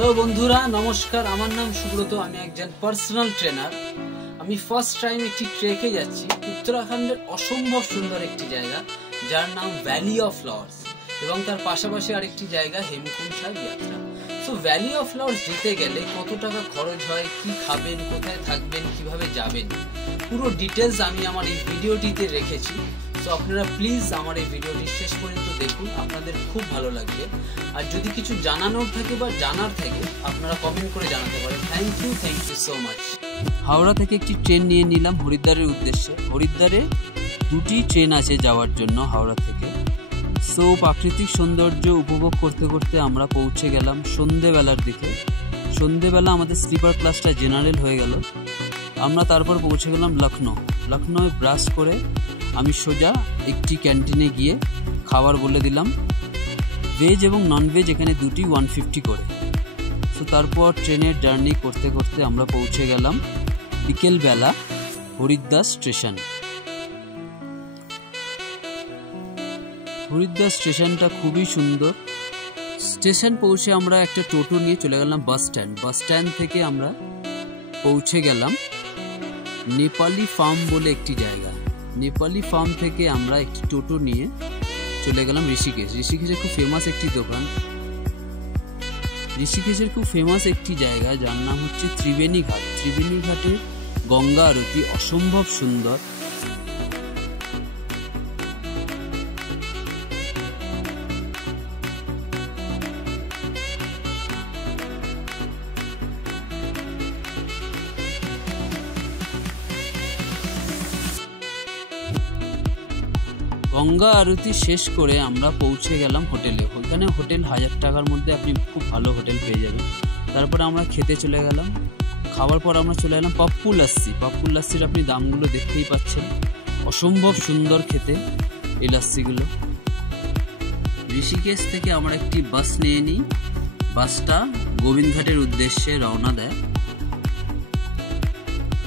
Hello বন্ধুরা, নমস্কার। আমার নাম সুব্রত, আমি একজন পার্সোনাল ট্রেনার। আমি ফার্স্ট টাইম একটি ট্রেকে যাচ্ছি উত্তরাখণ্ডের অসম্ভব সুন্দর একটি জায়গা যার নাম ভ্যালি অফ ফ্লাওয়ার্স, এবং তার পাশাপাশি আরেকটি জায়গা হেমকুণ্ড সাহেব যাত্রা। সো ভ্যালি অফ ফ্লাওয়ার্স যেতে গেলে কত টাকা খরচ হয়, কি খাবেন, কোথায় থাকবেন, কিভাবে যাবেন, পুরো ডিটেলস আমি আমার এই ভিডিওটিতে রেখেছি। সো আপনারা প্লিজ আমার এই ভিডিওটি শেষ পর্যন্ত দেখুন, আপনাদের খুব ভালো লাগবে। আর যদি কিছু জানানোর থাকে বা জানার থাকে আপনারা কমেন্ট করে জানাতে পারেন। Thank you so much. Howrah থেকে একটি ট্রেন নিয়ে নিলাম হরিদ্বারের উদ্দেশ্যে। হরিদ্বারে দুটি ট্রেন আছে যাওয়ার জন্য হাওড়া থেকে। সো প্রাকৃতিক সৌন্দর্য উপভোগ করতে করতে আমরা পৌঁছে গেলাম সন্ধেবেলার দিকে। সন্ধেবেলা আমাদের স্লিপার ক্লাসটা জেনারেল হয়ে গেল। আমরা তারপর পৌঁছে গেলাম লখনৌয়ে। ব্রাশ করে আমি সোজা একটি ক্যান্টিনে গিয়ে খাবার বলে দিলাম, ভেজ এবং ননভেজ এখানে দুটি 150 করে। সো তারপর ট্রেনের জার্নি করতে করতে আমরা পৌঁছে গেলাম বিকেলবেলা হরিদ্বার স্টেশন। হরিদ্বার স্টেশনটা খুবই সুন্দর। স্টেশন পৌঁছে আমরা একটা টোটো নিয়ে চলে গেলাম বাস স্ট্যান্ড। বাস স্ট্যান্ড থেকে আমরা পৌঁছে গেলাম নেপালি ফার্ম বলে একটি জায়গা। নেপালি ফার্ম থেকে আমরা একটি টোটো নিয়ে চলে গেলাম ঋষিকেশ। ঋষিকেশের খুব ফেমাস একটি দোকান, ঋষিকেশের খুব ফেমাস একটি জায়গা যার নাম হচ্ছে ত্রিবেণী ঘাট। ত্রিবেণী ঘাটে গঙ্গা আরতি অসম্ভব সুন্দর। গঙ্গা আরতি শেষ করে আমরা পৌঁছে গেলাম হোটেলে। ওখানে হোটেল 1000 টাকার মধ্যে আপনি খুব ভালো হোটেল পেয়ে যাবেন। তারপরে আমরা খেতে চলে গেলাম। খাওয়ার পর আমরা চলে গেলাম পাপ্পু লাস্সি। পাপ্পু লাস্সির আপনি দামগুলো দেখতেই পাচ্ছেন, অসম্ভব সুন্দর খেতে এই লাস্সিগুলো। ঋষিকেশ থেকে আমরা একটি বাস নিয়ে নিই। বাসটা গোবিন্দঘাটের উদ্দেশ্যে রওনা দেয়।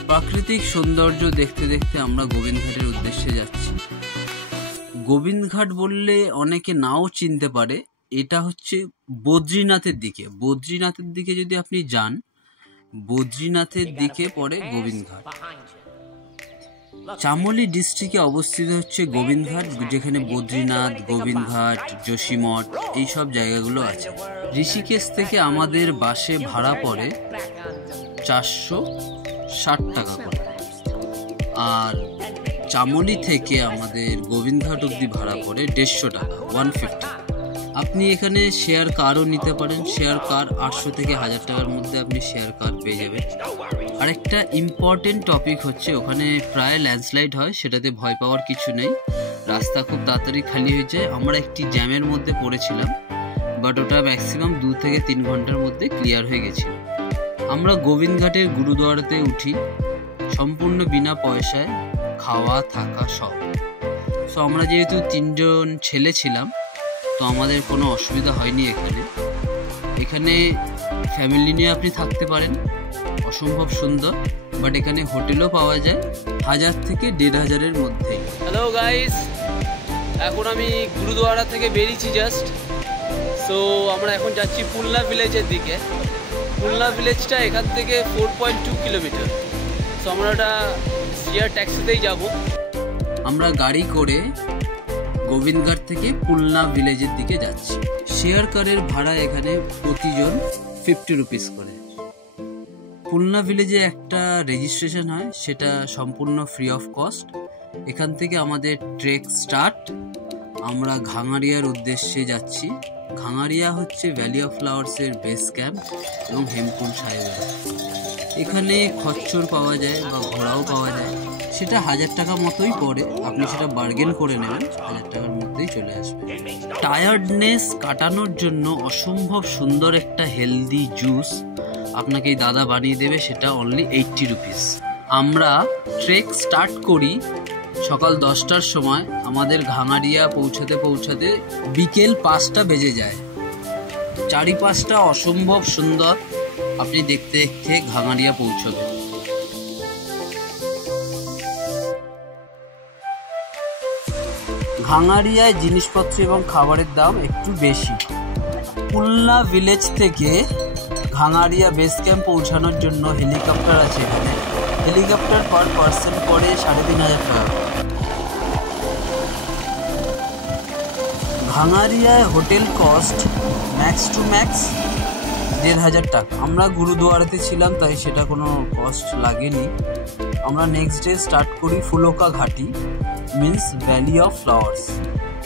প্রাকৃতিক সৌন্দর্য দেখতে দেখতে আমরা গোবিন্দঘাটের উদ্দেশ্যে যাচ্ছি। গোবিন্দঘাট বললে অনেকে নাও চিনতে পারে, এটা হচ্ছে বদ্রীনাথের দিকে। বদ্রীনাথের দিকে যদি আপনি যান, বদ্রীনাথের দিকে পড়ে গোবিন্দঘাট। চামোলি ডিস্ট্রিক্টে অবস্থিত হচ্ছে গোবিন্দঘাট, যেখানে বদ্রীনাথ, গোবিন্দঘাট, যোশীমঠ এইসব জায়গাগুলো আছে। ঋষিকেশ থেকে আমাদের বাসে ভাড়া পড়ে 460 টাকা করে, আর চামোলি থেকে আমাদের গোবিন্দঘাট অবধি ভাড়া পড়ে 150 টাকা, 150। আপনি এখানে শেয়ার কারও নিতে পারেন। শেয়ার কার 800 থেকে 1000 টাকার মধ্যে আপনি শেয়ার কার পেয়ে যাবেন। আরেকটা ইম্পর্টেন্ট টপিক হচ্ছে ওখানে প্রায় ল্যান্ডস্লাইড হয়, সেটাতে ভয় পাওয়ার কিছু নেই। রাস্তা খুব তাড়াতাড়ি খালি হয়ে যায়। আমরা একটি জ্যামের মধ্যে পড়েছিলাম, বাট ওটা ম্যাক্সিমাম 2 থেকে 3 ঘন্টার মধ্যে ক্লিয়ার হয়ে গেছিল। আমরা গোবিন্দঘাটের গুরুদুয়ারাতে উঠি সম্পূর্ণ বিনা পয়সায়, খাওয়া থাকা সব। সো আমরা যেহেতু 3 জন ছেলে ছিলাম, তো আমাদের কোনো অসুবিধা হয়নি। এখানে ফ্যামিলি নিয়ে আপনি থাকতে পারেন, অসম্ভব সুন্দর। বাট এখানে হোটেলও পাওয়া যায় 1000 থেকে 1500-এর মধ্যে। হ্যালো গাইস, এখন আমি গুরুদুয়ারা থেকে বেরিয়েছি জাস্ট। সো আমরা এখন যাচ্ছি পুলনা ভিলেজের দিকে। পুলনা ভিলেজটা এখান থেকে 4.2 কিলোমিটার। সো আমরা একটা শেয়ার ট্যাক্সিতেই যাব। আমরা গাড়ি করে গোবিন্দঘাট থেকে পুলনা ভিলেজের দিকে যাচ্ছি। শেয়ার কারের ভাড়া এখানে প্রতিজন 50 রুপিস করে। পুলনা ভিলেজে একটা রেজিস্ট্রেশন হয়, সেটা সম্পূর্ণ ফ্রি অফ কস্ট। এখান থেকে আমাদের ট্রেক স্টার্ট। আমরা ঘাঙারিয়ার উদ্দেশ্যে যাচ্ছি। ঘাঙারিয়া হচ্ছে ভ্যালি অফ ফ্লাওয়ার্সের বেস ক্যাম্প এবং হেমকুণ্ড সাহেবের। এখানে খচ্চর পাওয়া যায় বা ঘোড়াও পাওয়া যায়, সেটা 1000 টাকা মতোই পড়ে। আপনি সেটা বার্গেন করে নেবেন, 1000 টাকার মধ্যেই চলে আসবে। টায়ার্ডনেস কাটানোর জন্য অসম্ভব সুন্দর একটা হেলদি জুস আপনাকে এই দাদা বানিয়ে দেবে, সেটা অনলি 80 রুপিস। আমরা ট্রেক স্টার্ট করি সকাল 10টার সময়। আমাদের ঘাঙারিয়া পৌঁছাতে পৌঁছাতে বিকেল 5টা বেজে যায়। চারিপাশটা অসম্ভব সুন্দর, আপনি দেখতে দেখতে ঘাঙারিয়া পৌঁছবেন। ভাঙাড়িয়ায় জিনিসপত্র এবং খাবারের দাম একটু বেশি। পুলনা ভিলেজ থেকে ঘাঙারিয়া বেস ক্যাম্প পৌঁছানোর জন্য হেলিকপ্টার আছে এখানে। হেলিকপ্টার পার পার্সন পড়ে 3500 টাকা। ঘাঙারিয়ায় hotel cost max to max 1500 টাকা। আমরা গুরুদুয়ারাতে ছিলাম তাই সেটা কোনো কস্ট লাগেনি। আমরা নেক্সট ডে স্টার্ট করি ফুলকা ঘাটি, means valley of flowers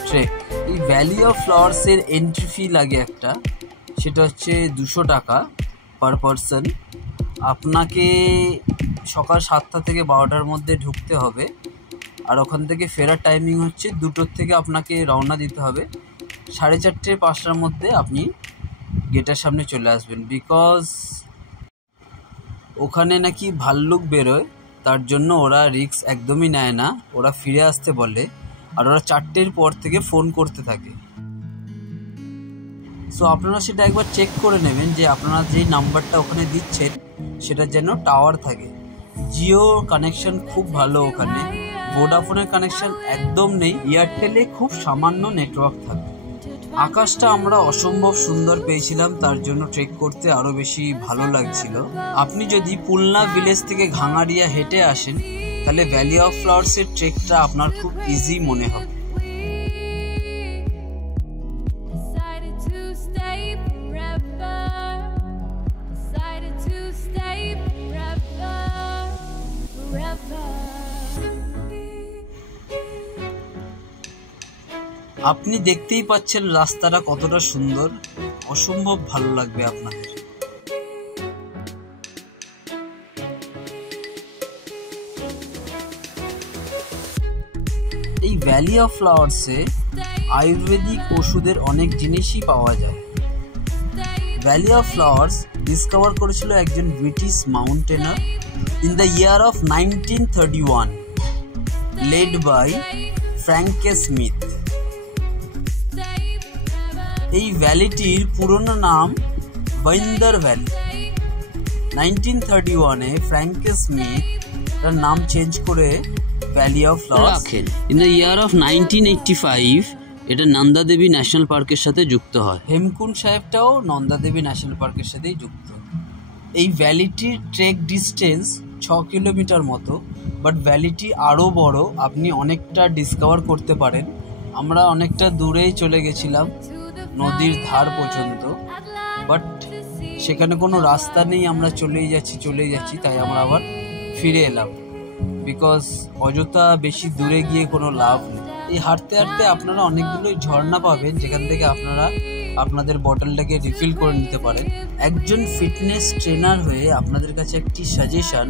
trek. এই ভ্যালি অফ ফ্লাওয়ার্সের এন্ট্রি ফি লাগে একটা, সেটা হচ্ছে 200 টাকা পার পারসন। আপনাকে সকাল 7টা থেকে 12টার মধ্যে ঢুকতে হবে, আর ওখান থেকে ফেরার টাইমিং হচ্ছে 2টোর থেকে আপনাকে রওনা দিতে হবে। 4:30-5টার মধ্যে আপনি গেটের সামনে চলে আসবেন, বিকজ ওখানে নাকি ভাল্লুক বেরোয়, তার জন্য ওরা রিস্ক একদমই নেয় না, ওরা ফিরে আসতে বলে, আর ওরা 4টের পর থেকে ফোন করতে থাকে। সো আপনারা সেটা একবার চেক করে নেবেন যে আপনারা যেই নাম্বারটা ওখানে দিচ্ছেন সেটা যেন টাওয়ার থাকে। জিও কানেকশন খুব ভালো ওখানে, ভোডাফোনের কানেকশন একদম নেই, এয়ারটেলে খুব সামান্য নেটওয়ার্ক থাকে। আকাশটা আমরা অসম্ভব সুন্দর পেয়েছিলাম, তার জন্য ট্রেক করতে আরও বেশি ভালো লাগছিল। আপনি যদি পুলনা ভিলেজ থেকে ঘাঙারিয়া হেঁটে আসেন তাহলে ভ্যালি অফ ফ্লাওয়ার্সের ট্রেকটা আপনার খুব ইজি মনে হবে। আপনি দেখতেই পাচ্ছেন রাস্তাটা কতটা সুন্দর, অসম্ভব ভালো লাগবে আপনাদের। এই ভ্যালি অফ ফ্লাওয়ার্সে আয়ুর্বেদিক ওষুধের অনেক জিনিসই পাওয়া যায়। ভ্যালি অফ ফ্লাওয়ার্স ডিসকভার করেছিল একজন British mountaineer in the year of 1931, led by Frank Smythe. এই ভ্যালিটির পুরনো নাম বাইন্দার ভ্যালি। 1931-এ ফ্র্যাঙ্কে স্মিথ তার নাম চেঞ্জ করে ভ্যালি অফ ফ্লাওয়ার্স রাখেন। ইন দ্য ইয়ার অফ 1985 এটা নন্দা দেবী ন্যাশনাল পার্কের সাথে যুক্ত হয়। হেমকুন্ড সাহেবটাও নন্দা দেবী ন্যাশনাল পার্কের সাথেই যুক্ত। এই ভ্যালিটির ট্রেক ডিস্টেন্স 6 কিলোমিটার মতো, বাট ভ্যালিটি আরও বড়, আপনি অনেকটা ডিসকভার করতে পারেন। আমরা অনেকটা দূরেই চলে গেছিলাম নদীর ধার পর্যন্ত, বাট সেখানে কোনো রাস্তা নেই, আমরা চলেই যাচ্ছি, তাই আমরা আবার ফিরে এলাম, বিকজ অযথা বেশি দূরে গিয়ে কোনো লাভ নেই। এই হাঁটতে হাঁটতে আপনারা অনেকগুলো ঝর্ণা পাবেন, যেখান থেকে আপনারা আপনাদের বটলটাকে রিফিল করে নিতে পারেন। একজন ফিটনেস ট্রেনার হয়ে আপনাদের কাছে একটি সাজেশন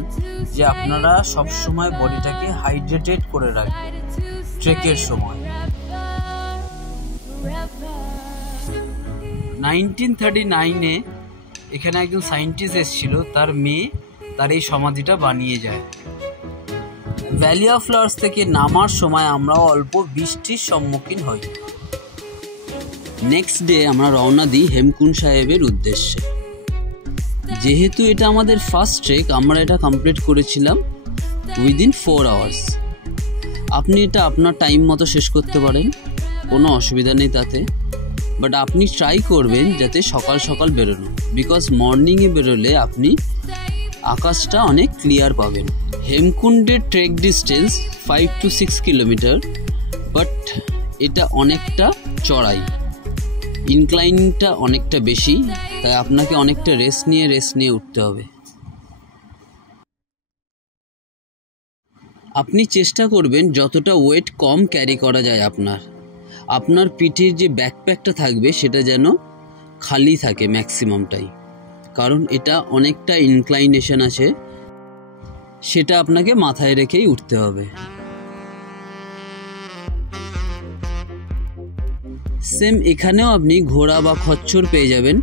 যে আপনারা সব সময় বডিটাকে হাইড্রেটেড করে রাখবেন ট্রেকের সময়। 1939-এ এখানে একজন সায়েন্টিস্ট এসেছিল, তার মেয়ে তার এই সমাধিটা বানিয়ে যায়। ভ্যালি অফ ফ্লাওয়ার্স থেকে নামার সময় আমরাও অল্প বৃষ্টির সম্মুখীন হই। নেক্সট ডে আমরা রওনা দিই হেমকুন্ড সাহেবের উদ্দেশ্যে। যেহেতু এটা আমাদের ফার্স্ট ট্রেক, আমরা এটা কমপ্লিট করেছিলাম উইদিন 4 আওয়ার্স। আপনি এটা আপনার টাইম মতো শেষ করতে পারেন, কোনো অসুবিধা নেই তাতে, বাট আপনি ট্রাই করবেন যাতে সকাল সকাল বেরোনো, বিকজ মর্নিংয়ে বেরোলে আপনি আকাশটা অনেক ক্লিয়ার পাবেন। হেমকুন্ডের trek distance 5 to 6 kilometre, but এটা অনেকটা চড়াই, ইনক্লাইনটা অনেকটা বেশি, তাই আপনাকে অনেকটা রেস্ট নিয়ে উঠতে হবে। আপনি চেষ্টা করবেন যতটা ওয়েট কম ক্যারি করা যায় আপনার পিঠের যে ব্যাকপ্যাকটা থাকবে সেটা যেন খালি থাকে ম্যাক্সিমামটাই, কারণ এটা অনেকটা ইনক্লাইনেশন আছে, সেটা আপনাকে মাথায় রেখেই উঠতে হবে। সেম এখানেও আপনি ঘোড়া বা খচ্চর পেয়ে যাবেন,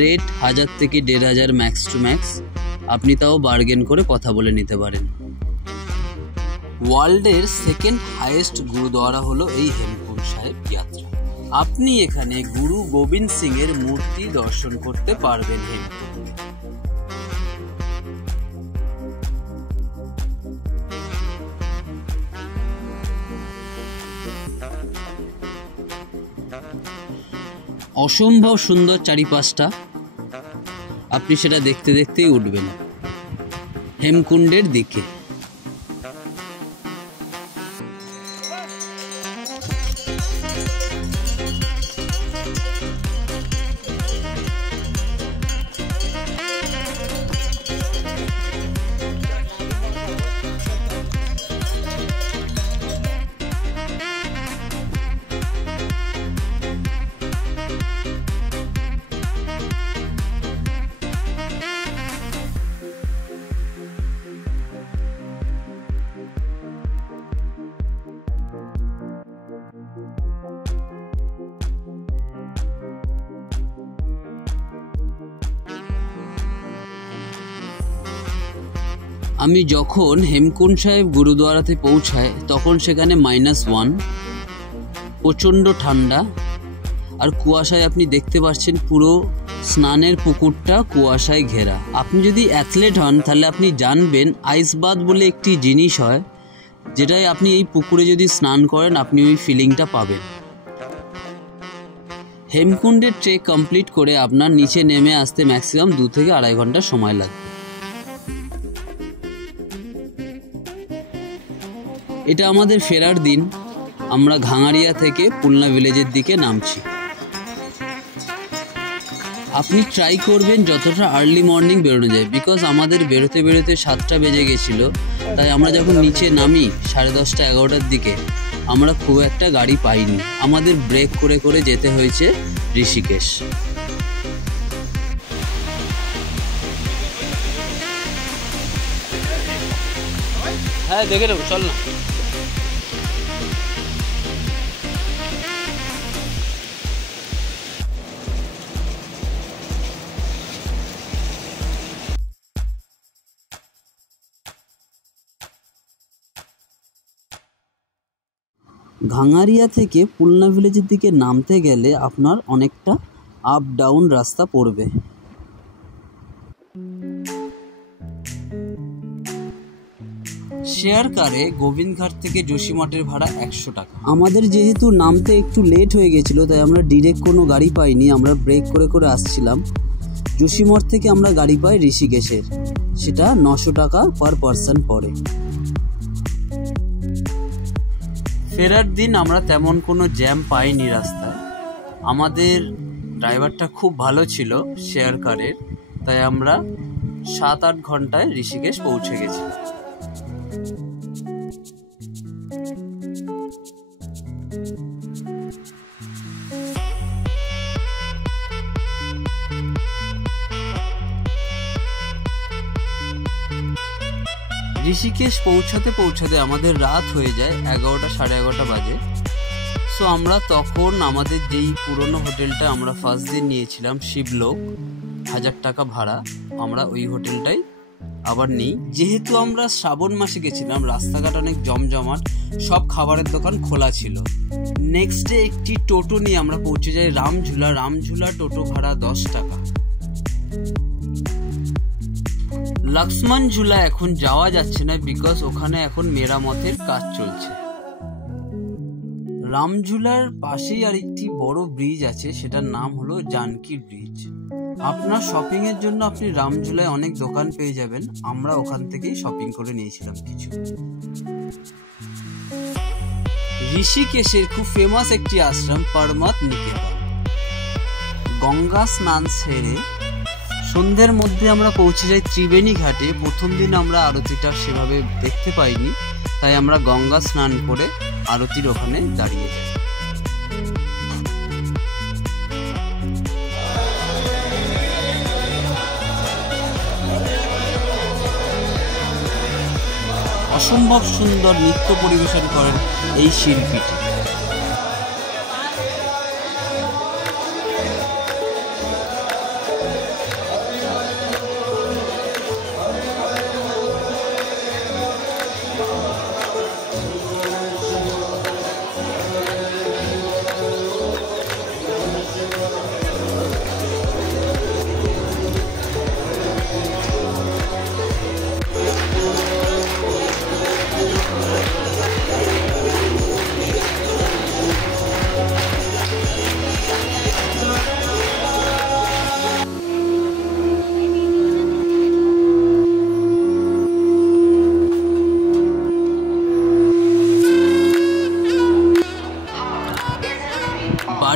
রেট 1000 থেকে 1500 ম্যাক্স টু ম্যাক্স, আপনি তাও বার্গেন করে কথা বলে নিতে পারেন। ওয়ার্ল্ডের সেকেন্ড হাইয়েস্ট গুরুদ্বারা হলো এই হেমকুন্ড সাহেব যাত্রা। আপনি এখানে গুরু গোবিন্দ সিং এর মূর্তি দর্শন করতে পারবেন। অসম্ভব সুন্দর চারিপাশটা, আপনি সেটা দেখতে দেখতেই উঠবেন হেমকুণ্ডের দিকে। আমি যখন হেমকুণ্ড সাহেব গুরুদুয়ারাতে পৌঁছাই তখন সেখানে -1, প্রচণ্ড ঠান্ডা, আর কুয়াশায় আপনি দেখতে পাচ্ছেন পুরো স্নানের পুকুরটা কুয়াশায় ঘেরা। আপনি যদি অ্যাথলেট হন তাহলে আপনি জানবেন আইস বাথ বলে একটি জিনিস হয়, যেটাই আপনি এই পুকুরে যদি স্নান করেন আপনি ওই ফিলিংটা পাবেন। হেমকুণ্ডের ট্রেক কমপ্লিট করে আপনার নিচে নেমে আসতে ম্যাক্সিমাম 2 থেকে 2.5 ঘন্টা সময় লাগবে। এটা আমাদের ফেরার দিন। আমরা ঘাঙারিয়া থেকে পুলনা ভিলেজের দিকে নামছি। আপনি ট্রাই করবেন যতটা আর্লি মর্নিং বেরোনো যায়, বিকজ আমাদের বেরোতে 7টা বেজে গেছিলো। তাই আমরা যখন নিচে নামি 10:30 11টার দিকে আমরা খুব একটা গাড়ি পাইনি। আমাদের ব্রেক করে করে যেতে হয়েছে ঋষিকেশ। হ্যাঁ দেখে নেব, চল না। ঘাঙারিয়া থেকে পুলনা ভিলেজের দিকে নামতে গেলে আপনার অনেকটা আপ ডাউন রাস্তা পড়বে। শেয়ার কারে গোবিন্দঘাট থেকে যোশীমঠের ভাড়া 100 টাকা। আমাদের যেহেতু নামতে একটু লেট হয়ে গেছিলো তাই আমরা ডিরেক্ট কোনো গাড়ি পাইনি, আমরা ব্রেক করে করে আসছিলাম। যোশীমঠ থেকে আমরা গাড়ি পাই ঋষিকেশের, সেটা 900 টাকা পার পারসন পড়ে। ফেরার দিন আমরা তেমন কোনো জ্যাম পাইনি রাস্তায়। আমাদের ড্রাইভারটা খুব ভালো ছিল শেয়ার কারের, তাই আমরা 7-8 ঘন্টায় ঋষিকেশ পৌঁছে গেছি। ঋষিকেশ পৌঁছাতে পৌঁছাতে আমাদের রাত হয়ে যায় 11টা সাড়ে 11টা বাজে। সো আমরা তখন আমাদের যেই পুরনো হোটেলটা আমরা ফার্স্ট দিন নিয়েছিলাম শিবলোক 1000 টাকা ভাড়া, আমরা ওই হোটেলটাই আবার নিই। যেহেতু আমরা শ্রাবণ মাসে গেছিলাম, রাস্তাঘাট অনেক জমজমাট, সব খাবারের দোকান খোলা ছিল। নেক্সট ডে একটি টোটো নিয়ে আমরা পৌঁছে যাই রামঝুলা। রামঝুলা টোটো ভাড়া 10 টাকা। লক্ষ্মণ ঝুলা এখন যাওয়া যাচ্ছে না, বিকজ ওখানে এখন মেরামতের কাজ চলছে। রামঝুলার পাশেই আর একটি বড় ব্রিজ আছে, সেটার নাম হলো জানকী ব্রিজ। আপনার শপিং এর জন্য আপনি রামঝুলায় অনেক দোকান পেয়ে যাবেন, আমরা ওখান থেকেই শপিং করে নিয়েছিলাম কিছু। ঋষিকেশের খুব ফেমাস একটি আশ্রম পরমত নিকেতন। গঙ্গা স্নান সেরে সন্ধ্যের মধ্যে আমরা পৌঁছে যাই ত্রিবেণী ঘাটে। প্রথম দিন আমরা আরতিটা সেভাবে দেখতে পাইনি, তাই আমরা গঙ্গা স্নান করে আরতির ওখানে দাঁড়িয়ে যাই। অসম্ভব সুন্দর নৃত্য পরিবেশন করেন এই শিল্পীটি।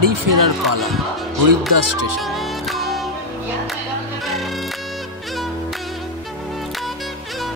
বাড়ি ফেরার পালা হরিদ্বার স্টেশন।